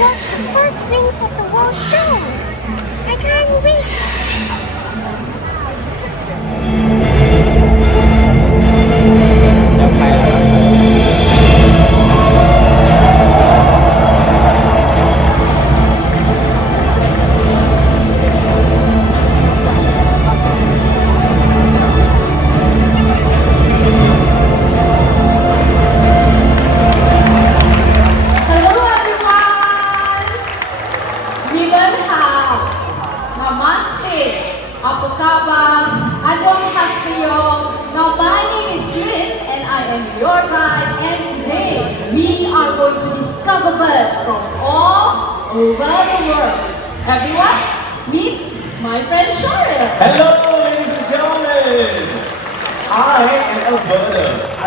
watch the first wings of the world show. I can't wait. Now my name is Lynn and I am your guide, and today we are going to discover birds from all over the world. Everyone, meet my friend Sharon. Hello ladies and gentlemen. I am Alberta. I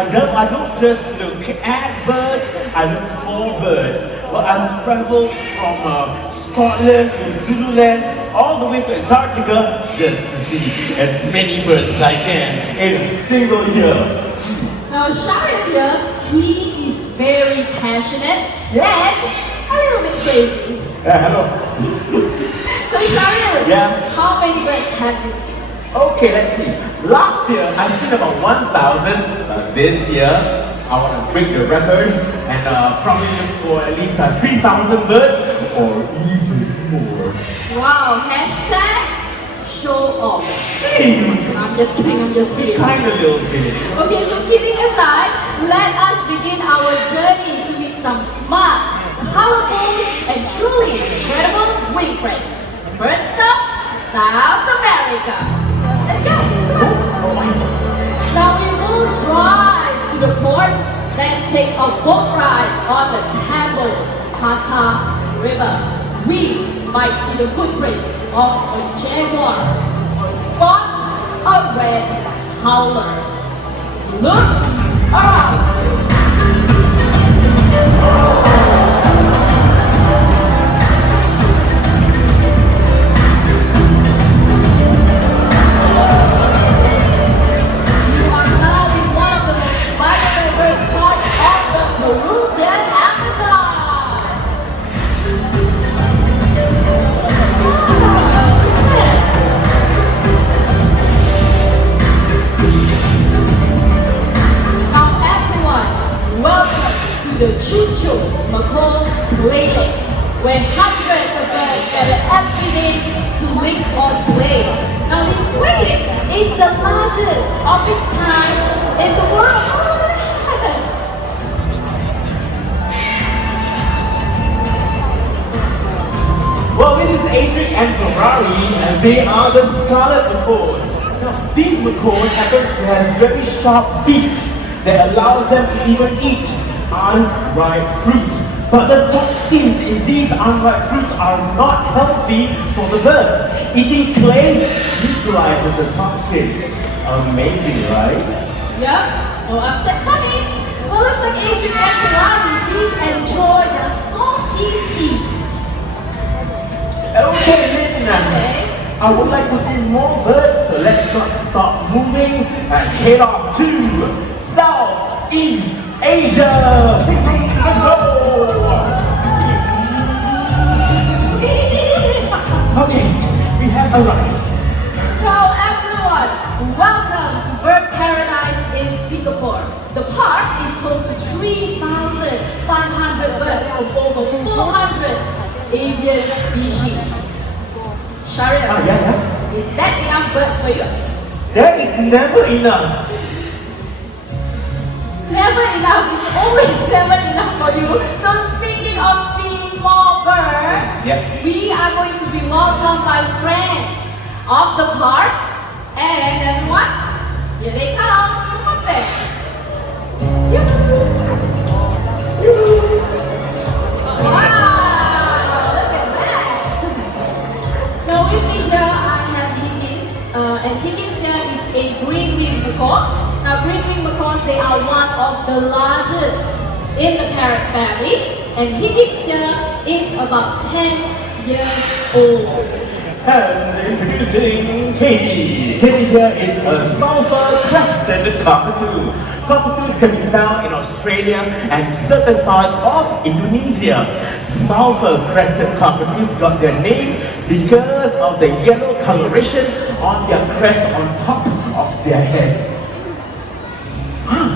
don't just look at birds, I look for birds. Well, I've traveled from Scotland to Zululand, all the way to Antarctica, just to see as many birds as I can in a single year. Now Sharon here, he is very passionate and a little bit crazy. Hello. So Sharon, Yeah? how many birds have you seen? Okay, let's see. Last year, I seen about 1,000. This year, I want to break the record and probably look for at least 3,000 birds or even more. Wow, hashtag show off. Hey, I'm just kidding. kind of little bit. Okay, so kidding aside, let us begin our journey to meet some smart, colorful, and truly incredible wing friends. First up, South America. Let's go. Now we will drive to the port, then take a boat ride on the Tambo Tata River. We might see the footprints of a jaguar or spot a red howler. Look around. You are now in one of the most biodiverse parts of the Peruvian Amazon. Now everyone, welcome to the Chucho Macaw Playland, where hundreds of birds gather every day to live on play. Now this playland is the largest of its kind in the world. Well, this is Adrian and Ferrari, and they are the scarlet macaws. Now, these macaws happen to have very sharp beaks that allows them to even eat unripe fruits. But the toxins in these unripe fruits are not healthy for the birds. Eating clay neutralizes the toxins. Amazing, right? Yep, no upset tummies. Well, looks like Adrian and Ferrari did enjoy the salty feast. Okay, Lynn. Okay. I would like to see more birds, so let's not stop moving and head off to Southeast Asia. Let's go! Okay, we have arrived. Now everyone, welcome to Bird Paradise in Singapore. The park is home to 3,500 birds from over 400 avian species. Sharia, Yeah. is that enough birds for you? There is never enough. Never enough, it's always never enough for you. So speaking of seeing more birds, Yep. we are going to be welcomed by friends of the park. And everyone, here they come. Come up there. Wow, look at that. Now with me here, I have Higgins. And Higgins here is a green-winged macaw. Now green-winged macaws, they are one of the largest in the parrot family. And Higgins here is about 10 years old. And introducing Katie. Katie here is a sulfur-crested cockatoo. Cockatoos can be found in Australia and certain parts of Indonesia. Sulfur-crested cockatoos got their name because of the yellow coloration on their crest on top of their heads. Ah,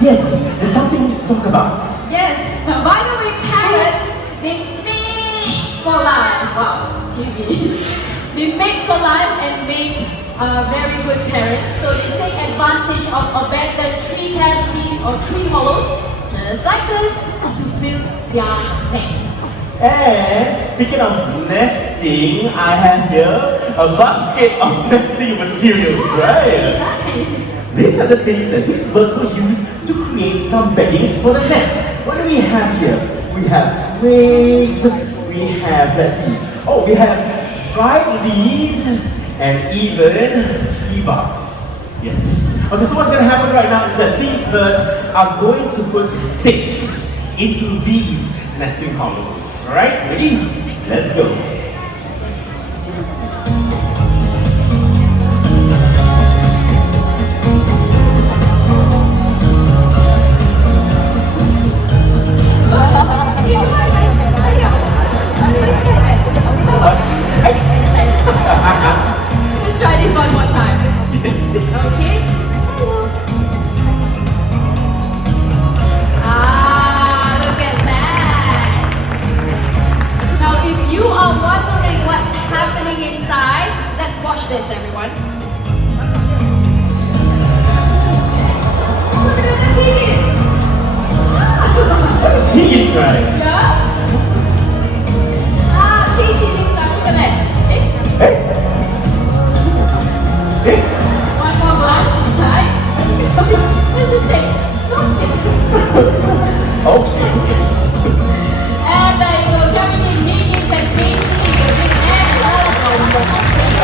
yes, there's something to talk about. Yes, by the way, parrots, they make for life. Wow, TV. They make for life and make very good parents. So they take advantage of abandoned tree cavities or tree hollows, just like this, to build their nest. And speaking of nesting, I have here a basket of nesting materials, right? Nice. These are the things that these birds will use to create some beddings for the nest. What do we have here? We have twigs, we have, let's see, oh, we have dried leaves, and even tree barks. Yes. Okay, so what's going to happen right now is that these birds are going to put sticks into these nesting hollows. Alright, ready? Let's go. Let's try this one more time. Okay? Ah, look at that. Now, if you are wondering what's happening inside, let's watch this, everyone. Look at the higgins. Higgins, right? Yeah? Ah, Casey this time. Look at that. Hey! Hey! One more glance inside. Let's just take plastic. Okay. And there you go, Germany, Higgins, and Casey. A big hand all of the players.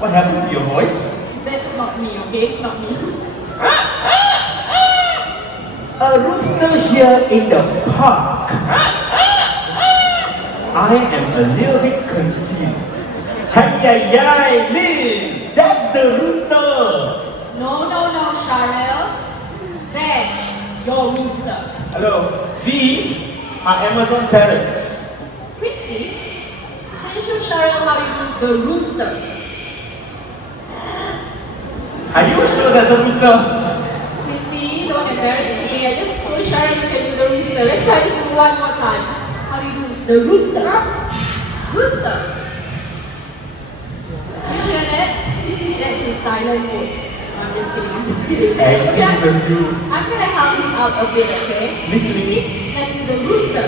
What happened to your voice? That's not me, okay? Not me. A rooster here in the park. I am a little bit confused. Hi, Lynn! That's the rooster! No, Cheryl. There's your rooster. Hello, these are Amazon parrots. Quincy, can you show Cheryl how you do the rooster? Are you sure that's a rooster? Quincy, don't embarrass me. I just told Cheryl you can do the rooster. Let's try this one more time. How do you do the rooster? Rooster. You hear that? That's his silent mode. I'm just kidding. Excuse you. I'm gonna help him out a bit, okay? Listening. See? Let's do the rooster.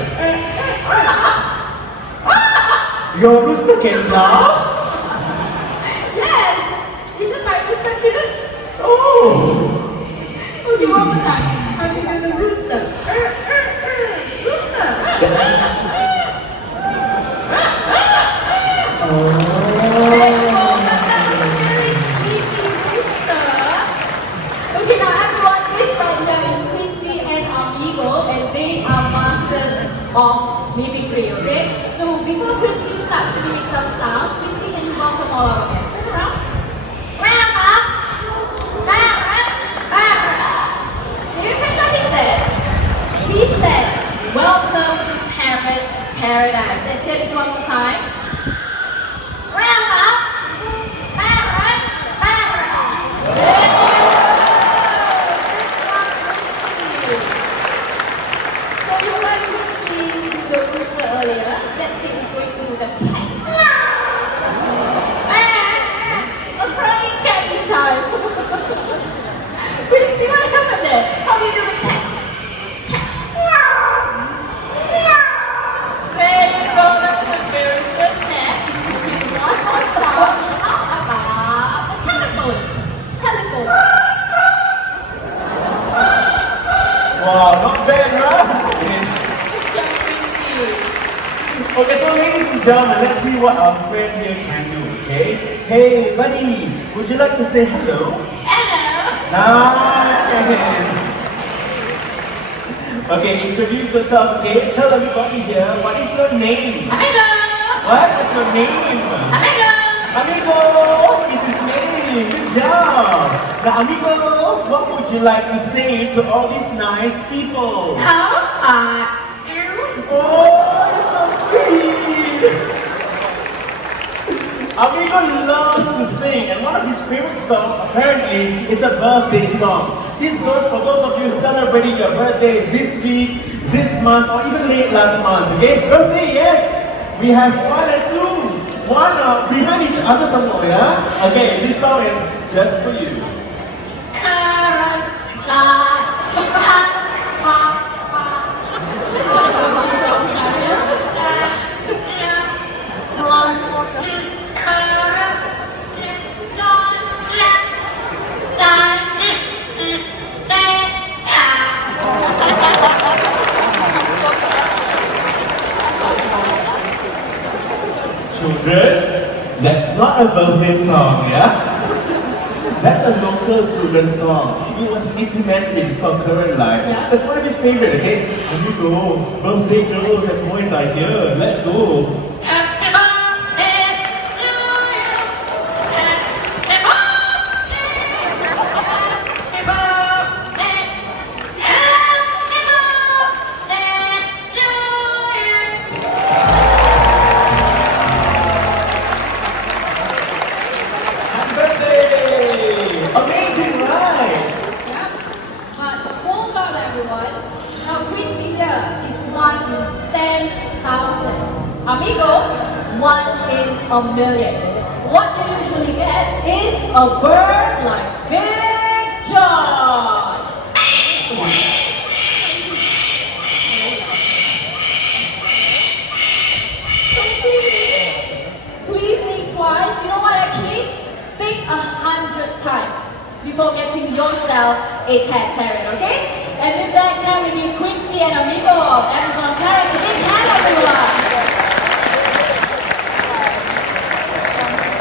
Your rooster can laugh? Yes! Isn't my rooster cute? Oh! Okay, one more time. How do you do the rooster? Rooster! Okay, now everyone, this right here is Quincy and Amigo, and they are masters of mimicry, okay? So before Quincy starts to make some sounds, Quincy, can you welcome all our guests? Turn around. You catch what he said? He said, welcome to Parrot Paradise. Let's hear this one more time. So you heard Quincy do the rooster earlier. Let's see who's going to do the cat. A crying cat this time. Quincy, what happened there? How do you do the cat? Cat. There you go. That was a very good step. One more sound. How about a telephone? Telephone. Wow, not bad, right? Good job, Quincy. Okay, so ladies and gentlemen, let's see what our friend here can do, okay? Hey, buddy, would you like to say hello? Hello. Nice. Okay, introduce yourself, okay? Tell everybody here, what is your name? Amigo! What? What's your name? Amigo! Amigo! It's his name. Good job. Now, Amigo, what would you like to say to all these nice people? How are you? Oh, so sweet. Amigo loves to sing, and one of his favorite songs apparently is a birthday song. This goes for those of you celebrating your birthday this week, this month, or even late last month. Okay, birthday, yes. We have one and two. One behind each other somewhere. Yeah? Okay, this song is just for you. Children, that's not a birthday song, yeah? That's a local children's song. It was Easy Mandarin, it's called Current Life. Yeah. That's one of his favorite, okay? Here we go. Birthday girls and boys are here. Let's go. Amigo, 1 in a million. What you usually get is a bird like Big John. So please think twice. You know what actually? Think 100 times before getting yourself a pet parrot, okay? And with that, can we give Quincy and Amigo of Amazon Parrots a big hand, everyone?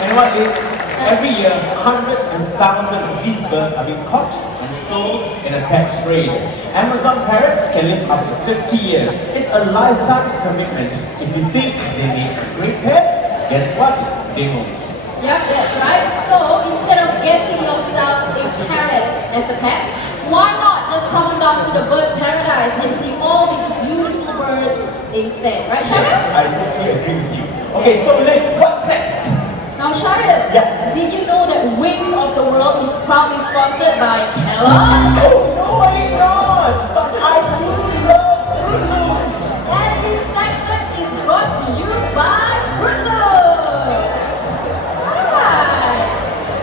And what is every year, hundreds and thousands of these birds are being caught and sold in a pet trade. Amazon parrots can live up to 50 years. It's a lifetime commitment. If you think they make great pets, guess what? They won't. Yep, that's right. So instead of getting yourself a parrot as a pet, why not just come down to the bird paradise and see all these beautiful birds instead, right, Sharon? Yes, I totally agree with you. Okay, so Lynn, what's next? Now, Sharon, did you know that Wings of the World is proudly sponsored by Kellogg? Oh, no, I did not! But I do love Fruit Loops! And this segment is brought to you by Fruit Loops! Right!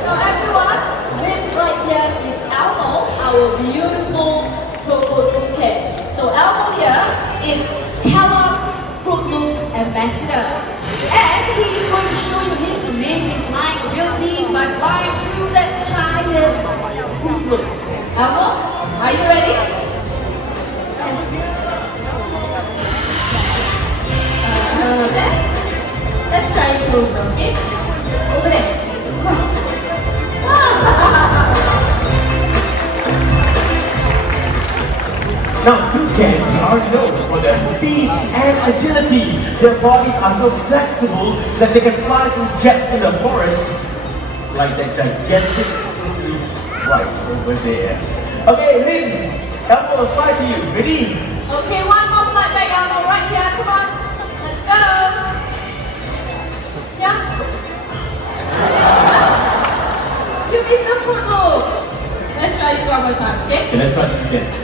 Now, everyone, this right here is Elmo, our beautiful Toucan. So, Elmo here is Kellogg's Fruit Loops ambassador. And he is going to show you his amazing flying abilities by flying through that giant Fruit Loop. Elmo, are you ready? Okay. Let's try it closer, okay? Over there. Now, toucans are known for their speed and agility. Their bodies are so flexible that they can fly through gaps in the forest, like that gigantic fruit loop right over there. Okay, Lynn, Elmo will fly to you. Ready? Okay, one more flight back, Elmo, right here. Come on. Let's go. Yeah? You missed the Fruit Loop. Let's try this one more time, okay? Okay, let's try this again.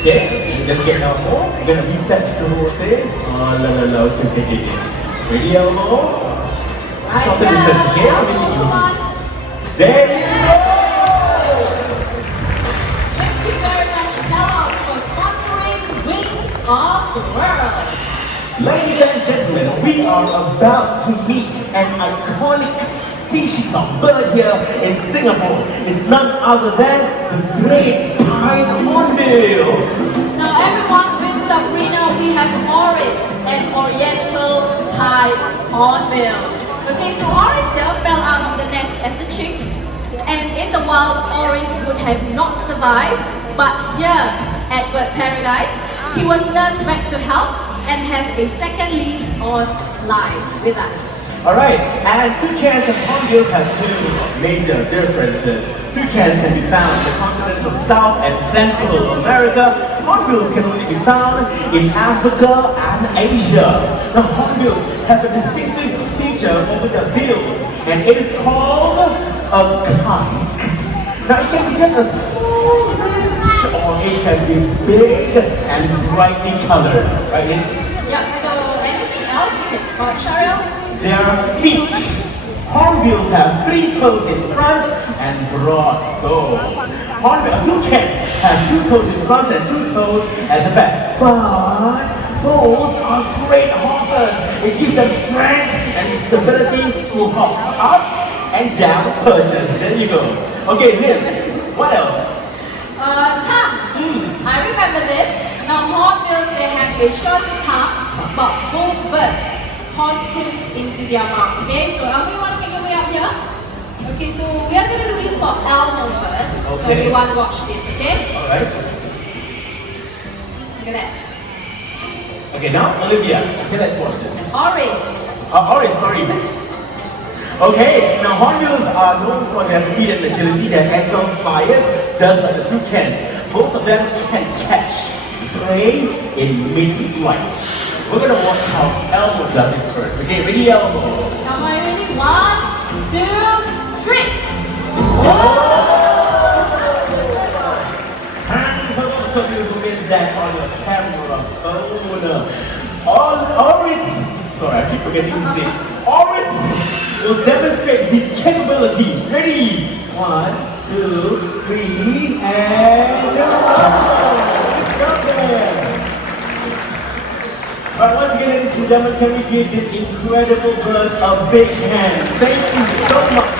Okay, just get Elmo. We're gonna reset the whole thing. Oh, la la la, okay. Ready, Elmo? Right Shorter here. distance, okay? I'll make it Come on. easy. There you go! Thank you very much, Kellogg, for sponsoring Wings of the World. Ladies and gentlemen, we are about to meet an iconic species of bird here in Singapore. It's none other than the great pied hornbill. Now everyone, with Sabrina, we have Oris, an oriental pied hornbill. Okay, so Oris here fell out of the nest as a chick, And in the wild, Oris would have not survived, but here at Bird Paradise, he was nursed back to health and has a second lease on life with us. Alright, and toucans and hornbills have two major differences. Toucans can be found in the continents of South and Central America. Hornbills can only be found in Africa and Asia. The hornbills have a distinctive feature over their bills, and it is called a cusk. Now it can be just a small ridge, or it can be big and brightly colored, right? Yeah, so anything else you can spot, Cheryl? Their feet. Hornbills have 3 toes in front and broad soles. Toucans have 2 toes in front and 2 toes at the back. But both are great hoppers. It gives them strength and stability to hop up and down perches. There you go. Okay, Lynn, what else? Tongues. I remember this. Now hornbills, they have a shorter tongue, but both birds toss spoons into their mouth. Okay, so Elmo, you want to make your way up here? Okay, so we are going to do this for Elmo first. So Okay. everyone watch this, okay? Alright. Look at that. Okay, now Olivia, okay, let's watch this. Oris. Orange, sorry. Okay, now hornbills are known for their speed and agility. Their ankle fires, just like the toucans. Both of them can catch prey in mid-flight. We're gonna watch how Elmo does it first. Okay, ready, Elmo? Come on, ready? 1, 2, 3. And for those of you who missed that on your camera phone, Oris, sorry, I keep forgetting his name. Oris will demonstrate his capability. Ready? 1, 2, 3, and stop there. Alright, once again, ladies and gentlemen, can we give this incredible bird a big hand? Thank you so much.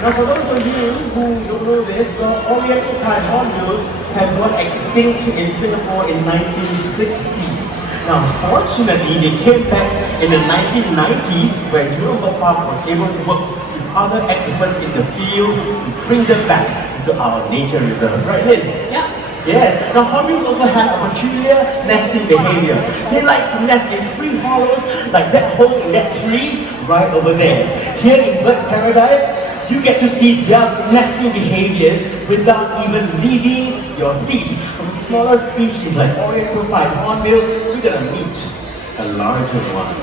Now, for those of you who don't know this, the Oriental pied hornbills have gone extinct in Singapore in 1960. Now, fortunately, they came back in the 1990s when Jurong Park was able to work with other experts in the field to bring them back to our nature reserve. Right, Lynn? Yep. Yes. Now, hornbills also have a peculiar nesting behavior. They like to nest in tree hollows, like that hole in that tree right over there. Here in Bird Paradise, you get to see their nesting behaviors without even leaving your seat. From smaller species like Oriental pied hornbill, we're gonna meet a larger one.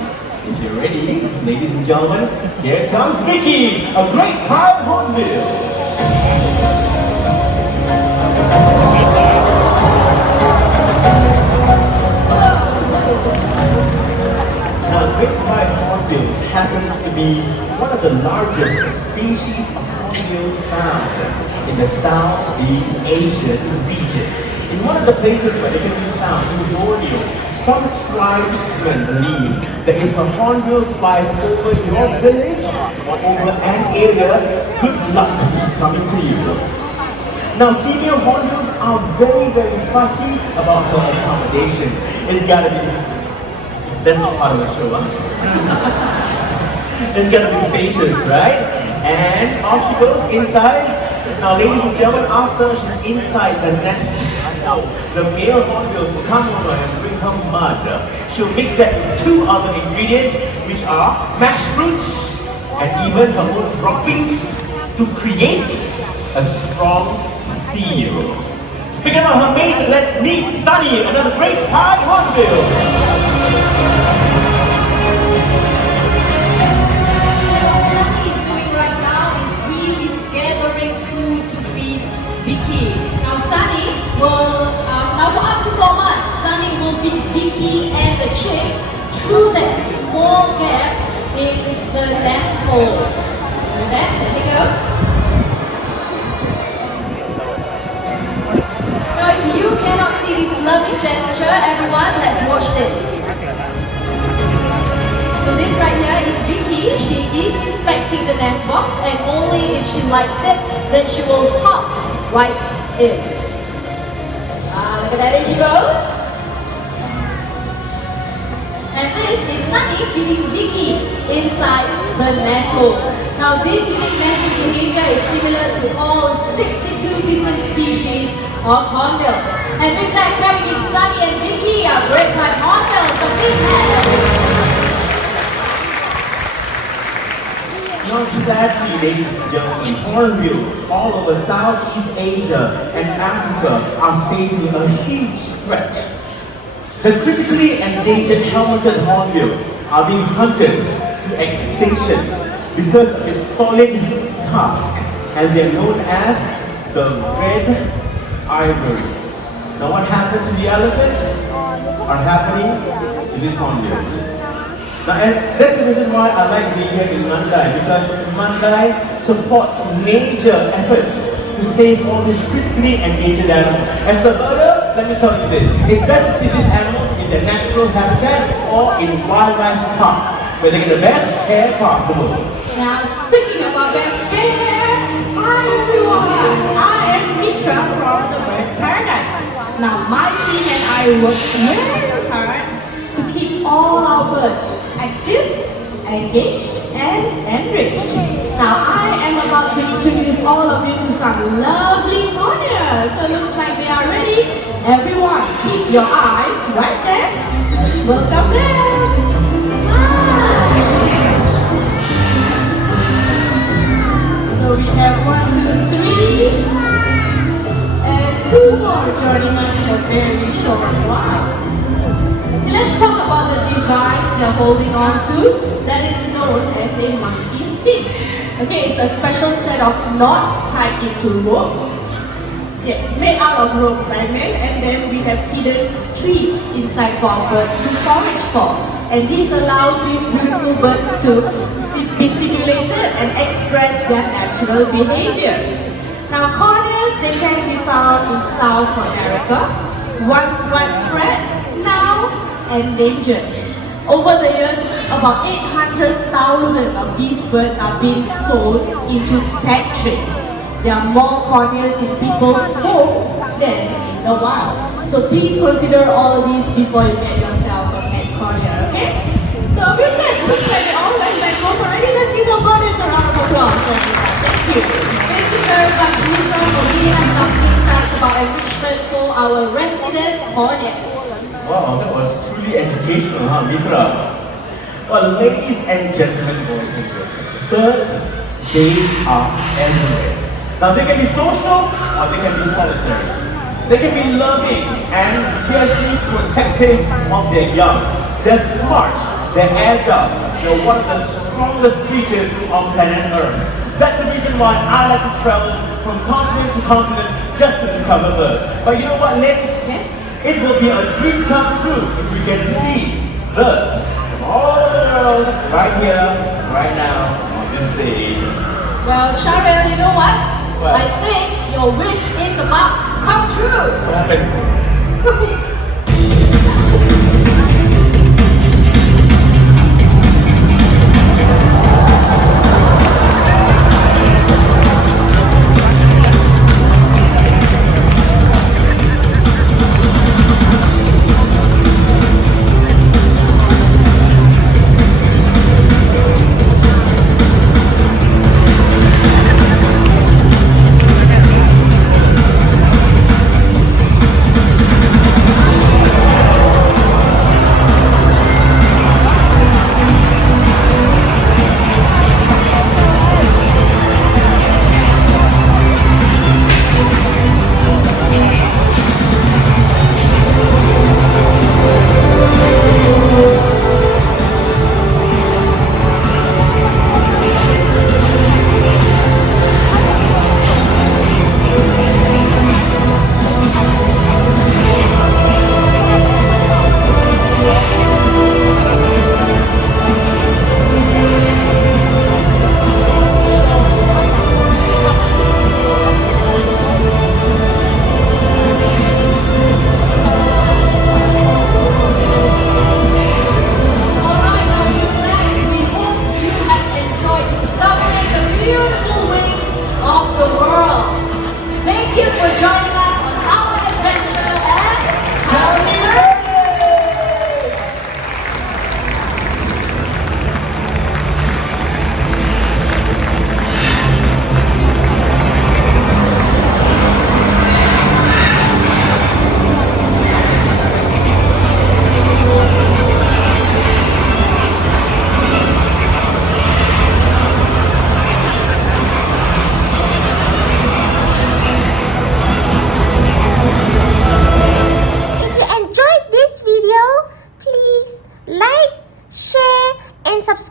If you're ready, ladies and gentlemen, here comes Vicky, a great pied hornbill. Now, great pied hornbills happens to be one of the largest species of hornbills found in the Southeast Asian region. In one of the places where they can be found, in Borneo, some tribesmen believe that if a hornbill flies over your village or over an area, good luck is coming to you. Now, female hornbills are very, very fussy about her accommodation. It's gotta be, that's not part of the show, huh? It's gotta be spacious, right? And off she goes inside. Now, ladies and gentlemen, after she's inside the nest, the male hornbills will come over and bring her mud. She'll mix that with 2 other ingredients, which are mashed fruits and even her own droppings to create a strong seal. Speaking of her mate, let's meet Sunny, another great pied hornbill. So what Sunny is doing right now is he is gathering food to feed Vicky. Now Sunny will, now for up to 4 months, Sunny will feed Vicky and the chicks through that small gap in the nest hole. And then, there he goes. Now if you cannot see this loving gesture, everyone, let's watch this. So this right here is Vicky. She is inspecting the nest box, and only if she likes it, then she will hop right in. Look at that, there she goes. And this is Sunny. Sunny feeding Vicky inside the nest hole. Now this unique nesting behavior is similar to all 62 different species of hornbills. And with that, can we give Sunny and Vicky a great time hornbills, a big hand. Now, sadly, ladies and gentlemen, hornbills all over Southeast Asia and Africa are facing a huge threat. The critically endangered helmeted hornbill are being hunted to extinction because of its solid tusk, and they're known as the red ivory. Now, what happened to the elephants are happening to these hornbills. Now, and that's the reason why I like being here in Mandai, because Mandai supports major efforts to save all these critically endangered animals. As a birder, let me tell you this, it's better to see these animals in their natural habitat or in wildlife parks, where they get the best care possible. Now, speaking about best care, hi everyone, I am Mitra from the Bird Paradise. Now, my team and I work very hard to keep all our birds active, engaged, and enriched. Now I am about to introduce all of you to some lovely hornbills. So looks like they are ready. Everyone, keep your eyes right there. Let's welcome them. Hi. So we have 1, 2, 3, and 2 more joining us in a very short while. Let's talk about the device they're holding on to that is known as a monkey's fist. Okay, it's a special set of knots tied into ropes. Yes, made out of ropes, I mean, and then we have hidden treats inside for our birds to forage for. And this allows these beautiful birds to be stimulated and express their natural behaviors. Now, corneas, they can be found in South America, once widespread, now endangered. Over the years, about 800,000 of these birds are being sold into pet trades. There are more corneas in people's homes than in the wild. So please consider all these before you get yourself a pet cornea, okay? So with that, looks like they all went back home already. Let's give our brothers a round of applause. Thank you. Thank you very much, Mitra, for giving us some insights about enrichment for our resident corneas. Wow, that was truly educational, huh, Mitra? Well, ladies and gentlemen, boys and girls, birds, they are everywhere. Now, they can be social or they can be solitary. They can be loving and fiercely protective of their young. They're smart, they're agile, they're one of the strongest creatures on planet Earth. That's the reason why I like to travel from continent to continent just to discover birds. But you know what, Nick? Yes? It will be a dream come true if we can see birds from all over the world right here, right now, on this day. Well, Cheryl, you know what? What? I think your wish is about to come true. What happened?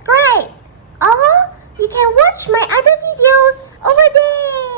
subscribe. Or you can watch my other videos over there.